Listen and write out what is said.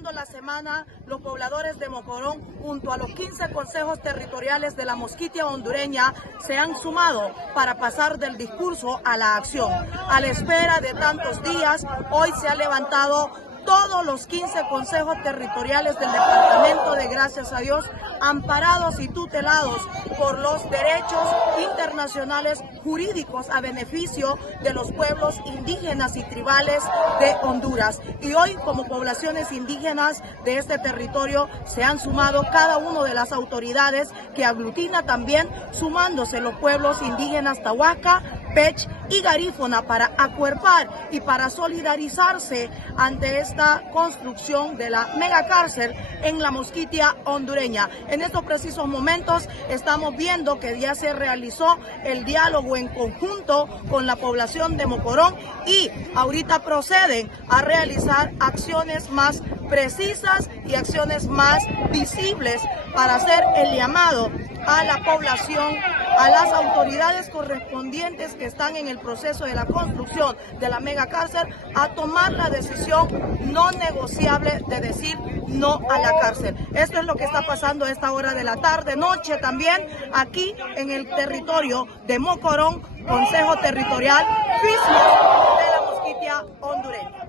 iniciando la semana, los pobladores de Mocorón, junto a los 15 consejos territoriales de la Mosquitia hondureña, se han sumado para pasar del discurso a la acción. A la espera de tantos días, hoy se ha levantado todos los 15 consejos territoriales del departamento de Gracias a Dios, amparados y tutelados por los derechos internacionales jurídicos a beneficio de los pueblos indígenas y tribales de Honduras. Y hoy, como poblaciones indígenas de este territorio, se han sumado cada una de las autoridades que aglutina también, sumándose los pueblos indígenas Tahuasca, Pech y Garífona, para acuerpar y para solidarizarse ante esta construcción de la megacárcel en la Mosquitia hondureña. En estos precisos momentos estamos viendo que ya se realizó el diálogo en conjunto con la población de Mocorón y ahorita proceden a realizar acciones más precisas y acciones más visibles para hacer el llamado a la población, a las autoridades correspondientes que están en el proceso de la construcción de la megacárcel, a tomar la decisión no negociable de decir no a la cárcel. Esto es lo que está pasando a esta hora de la tarde, noche también, aquí en el territorio de Mocorón, Consejo Territorial Fismo de la Mosquitia hondureña.